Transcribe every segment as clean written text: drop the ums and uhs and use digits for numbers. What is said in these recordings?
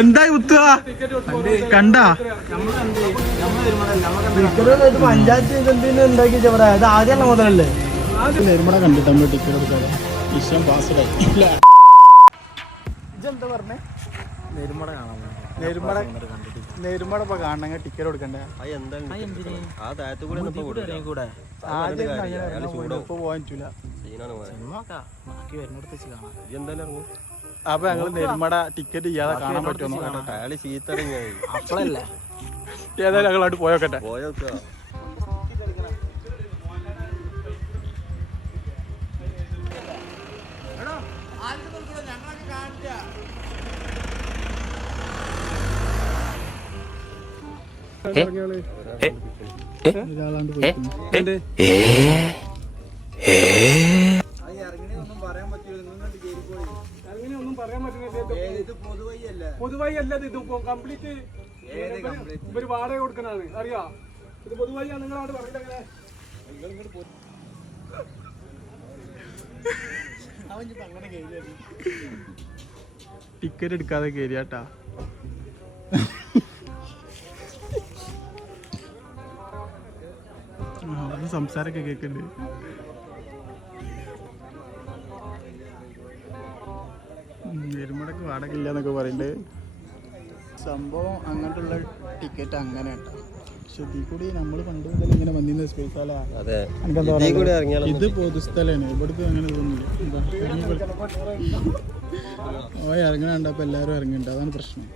എന്തായി മുത്തുക കണ്ടാ പഞ്ചായത്ത് ഉണ്ടാക്കി ഇത് ആദ്യമല്ല മുതലല്ലേ നെരുമട കണ്ടിട്ട് നമ്മള് ടിക്കറ്റ് എടുക്കാതെ വിഷയം പാസ്സായി ഇതെന്താ പറഞ്ഞേ നെരുമട കാണാൻ നെരുമട ഇപ്പൊ കാണണമെങ്കിൽ ടിക്കറ്റ് കൊടുക്കണ്ടേ ഇപ്പൊ പോകാൻ പറ്റൂല അപ്പൊ ഞങ്ങള് നെരുമട ടിക്കറ്റ് ചെയ്യാതെ കാണാൻ പറ്റുമോ അപ്പളല്ലേ ഏതായാലും ഞങ്ങളോട്ട് പോയോക്കട്ടെ. പൊതുവായി അല്ലത് ഇത് കംപ്ലീറ്റ് ഇവര് വാടക കൊടുക്കണാണ് അറിയാ. ഇത് പൊതുവായി നിങ്ങളോട് പറഞ്ഞിട്ടങ്ങനെ ടിക്കറ്റ് എടുക്കാതെ കയറിയാട്ടാ. സംസാരമൊക്കെ കേൾക്കുന്നുണ്ട്. നെരുമടക്ക് വാടക ഇല്ല എന്നൊക്കെ പറയുന്നുണ്ട്. സംഭവം അങ്ങോട്ടുള്ള ടിക്കറ്റ് അങ്ങനെ കേട്ടോ. പക്ഷെ ഇതിൽ കൂടി നമ്മൾ പണ്ട് മുതൽ ഇങ്ങനെ വന്നിരുന്ന സ്പേസാലാ. ഇത് പൊതുസ്ഥലാണ്. ഇവിടുത്തെ അങ്ങനെ തോന്നുന്നില്ല. ഓ ഇറങ്ങണ കണ്ടപ്പോ എല്ലാരും ഇറങ്ങിണ്ട്. അതാണ് പ്രശ്നം.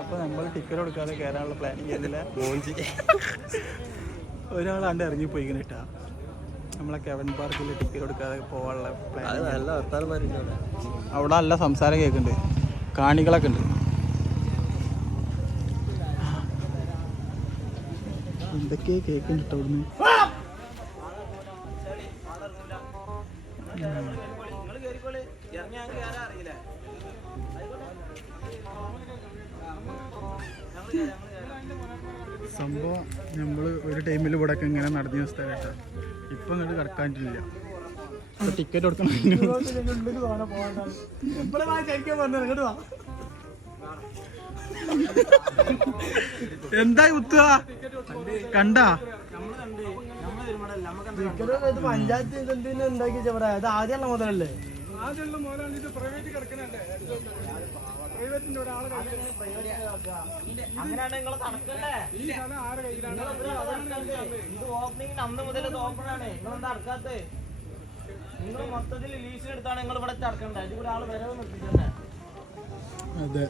അപ്പൊ നമ്മൾ ടിക്കറ്റ് കൊടുക്കാതെ കയറാനുള്ള പ്ലാനിങ് ചെയ്തില്ല. ഒരാളാണ്ട് ഇറങ്ങിപ്പോയി കേട്ടാ. നമ്മളെ കെവൻ പാർക്കിൽ ടിക്കറ്റ് കൊടുക്കാതെ പോകാനുള്ള പ്ലാൻ. അവിടെ നല്ല സംസാരം കേൾക്കുന്നുണ്ട്. കാണികളൊക്കെ ഉണ്ട്. എന്തൊക്കെ കേൾക്കുന്നുണ്ട് കേട്ടോ അവിടുന്ന്. സംഭവം നമ്മൾ ഒരു ടൈമിൽ ഇവിടെ ഒക്കെ ഇങ്ങനെ നടന്ന സ്ഥലം കേട്ടോ. ഇപ്പം ഇങ്ങോട്ട് കിടക്കാനിട്ടില്ല. ടിക്കറ്റ് കൊടുക്കണം. എന്തായി മുത്തുക കണ്ടാ പഞ്ചായത്ത് ഉണ്ടാക്കി ഇത് ആദ്യമല്ല മുതലല്ലേ അതെ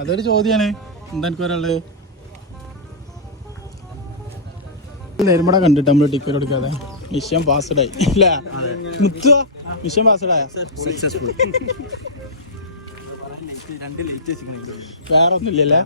അതൊരു ചോദ്യാണ്. എന്താ എനിക്ക് പറയാനുള്ളത്? നെരുമട കണ്ടിട്ട് നമ്മള് ടിക്കറ്റ് എടുക്കാതെ മിഷൻ പാസ്ഡായി അല്ല മുത്തുക. മിഷൻ പാസ്ഡായ വേറെ ഒന്നും ഇല്ലല്ലേ?